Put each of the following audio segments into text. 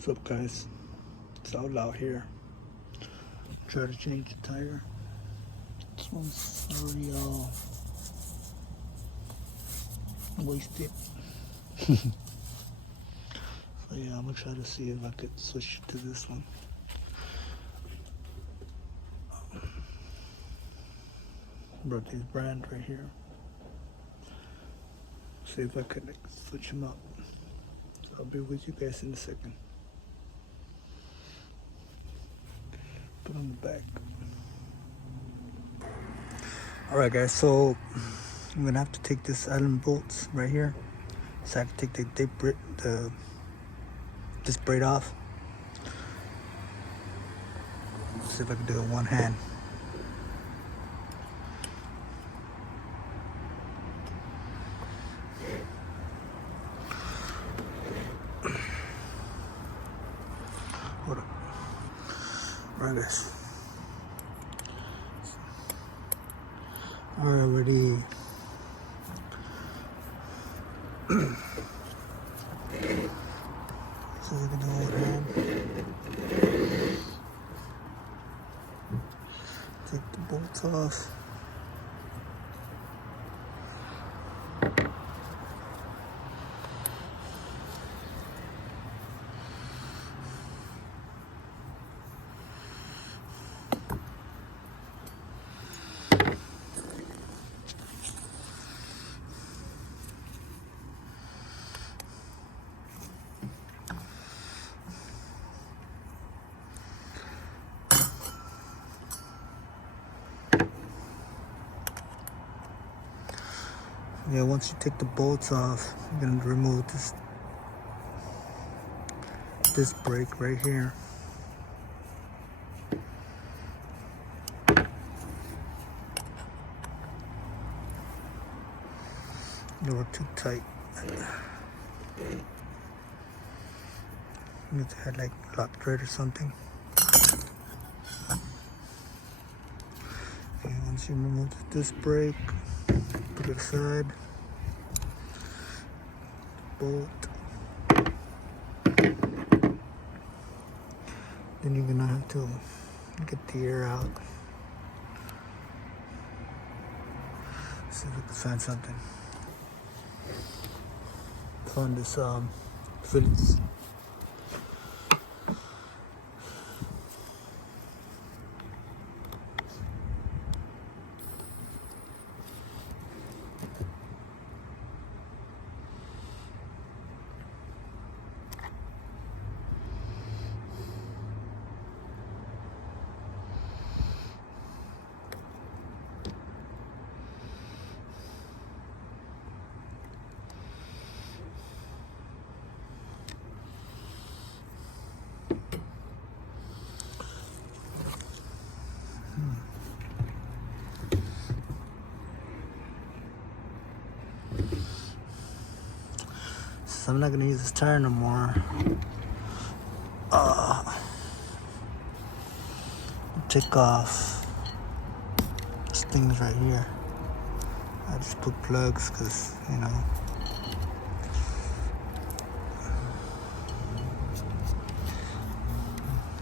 What's up, guys? It's out here. Try to change the tire. This one's already all wasted. So yeah, I'm gonna try to see if I could switch to this one. Brought these brand right here. See if I could switch them up. I'll be with you guys in a second. Put on the back. Alright guys, so I'm gonna have to take this Allen bolts right here. So I have to take this braid off. Let's see if I can do it with one hand. Hold up. Alright guys. Already so we can do one hand. Take the bolts off. Yeah, once you take the bolts off, you're gonna remove this brake right here. They were too tight. You need to have like lock thread or something. Okay, once you remove this brake, put it aside. Bolt. Then you're gonna have to get the air out. See if we can find something. Found this Phillips. So I'm not gonna use this tire no more. Take off these things right here. I just put plugs because, you know,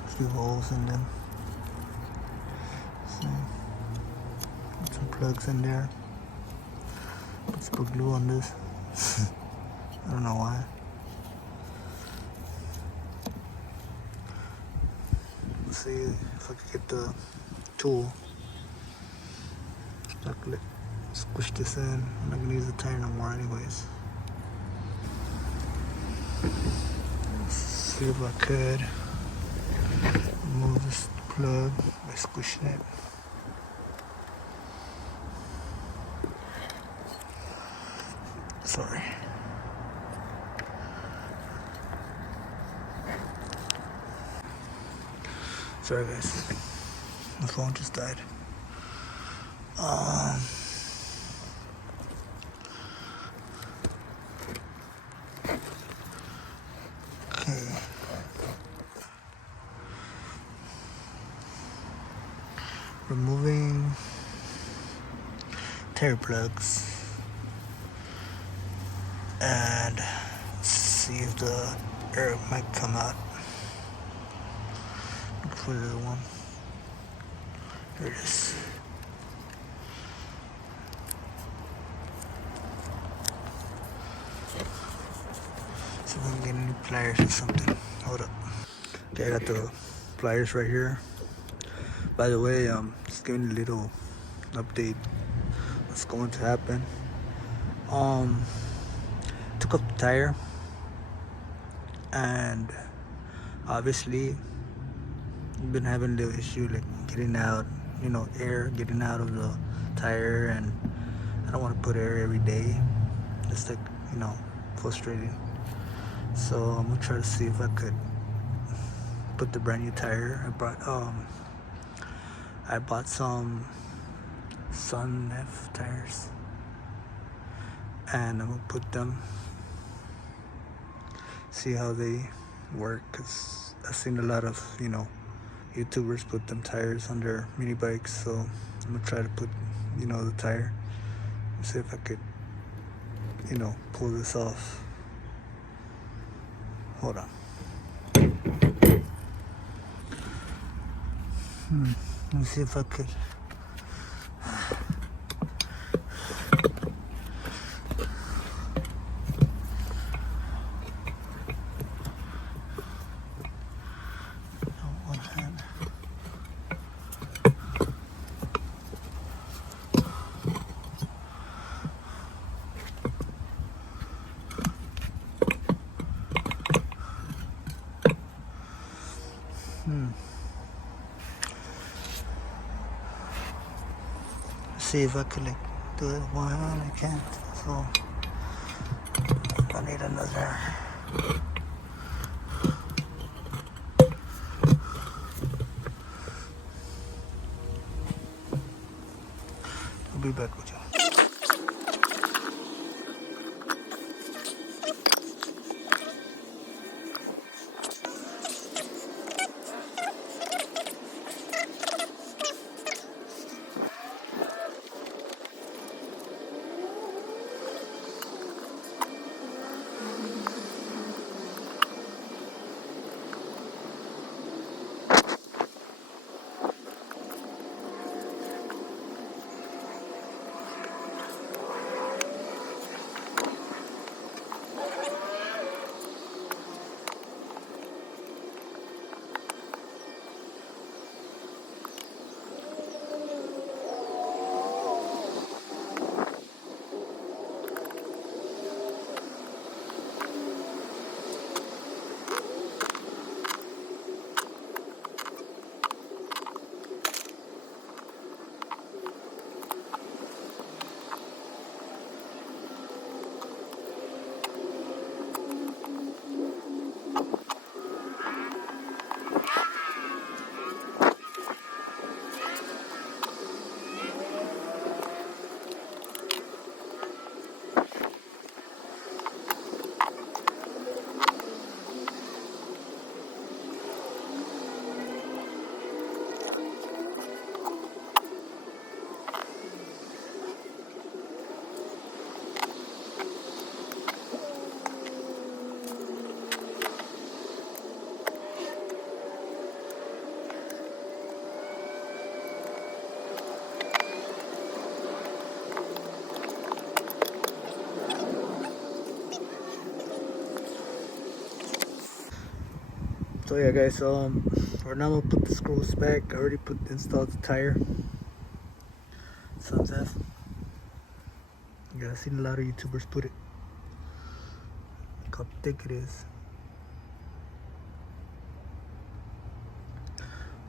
a few holes in them. So, put some plugs in there. Put some glue on this. I don't know why. Let's see if I can get the tool. So I can squish this in. I'm not gonna use the tire no more anyways. Let's see if I could remove this plug by squishing it. Sorry. Sorry guys, my phone just died. Okay. Removing tire plugs and see if the air might come out. for the other one. Here it is. So I'm getting new pliers or something. Hold up. Okay, I got the pliers right here. By the way, just giving a little update. What's going to happen? Took up the tire, and obviously been having the issue like getting out, air getting out of the tire, and I don't want to put air every day. It's like, frustrating. So I'm gonna try to see if I could put the brand new tire. I bought some Sun F tires, and I'm gonna put them, see how they work, because I've seen a lot of YouTubers put them tires on their mini bikes. So I'm gonna try to put the tire and see if I could pull this off. Hold on. Let me see if I could. One hand. See if I could do it with one hand. I can't. So I need another. I'll be back with you. So yeah, guys, right now I'm gonna put the screws back. I already installed the tire. Sun's F. Yeah, I've seen a lot of YouTubers put it. Look how thick it is.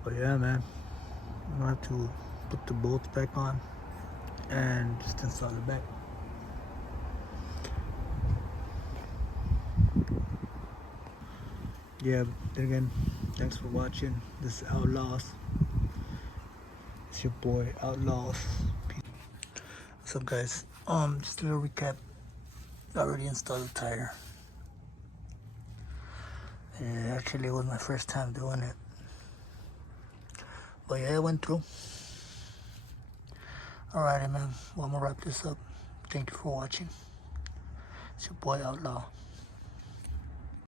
But yeah, man, I'm gonna have to put the bolts back on and just install it back. Yeah, then again, thanks for watching. This is Outlaws. It's your boy Outlaws. What's up, guys? Just a little recap. I already installed the tire. It actually was my first time doing it. But yeah, it went through. Alrighty, man. Well, I'm gonna wrap this up. Thank you for watching. It's your boy Outlaw.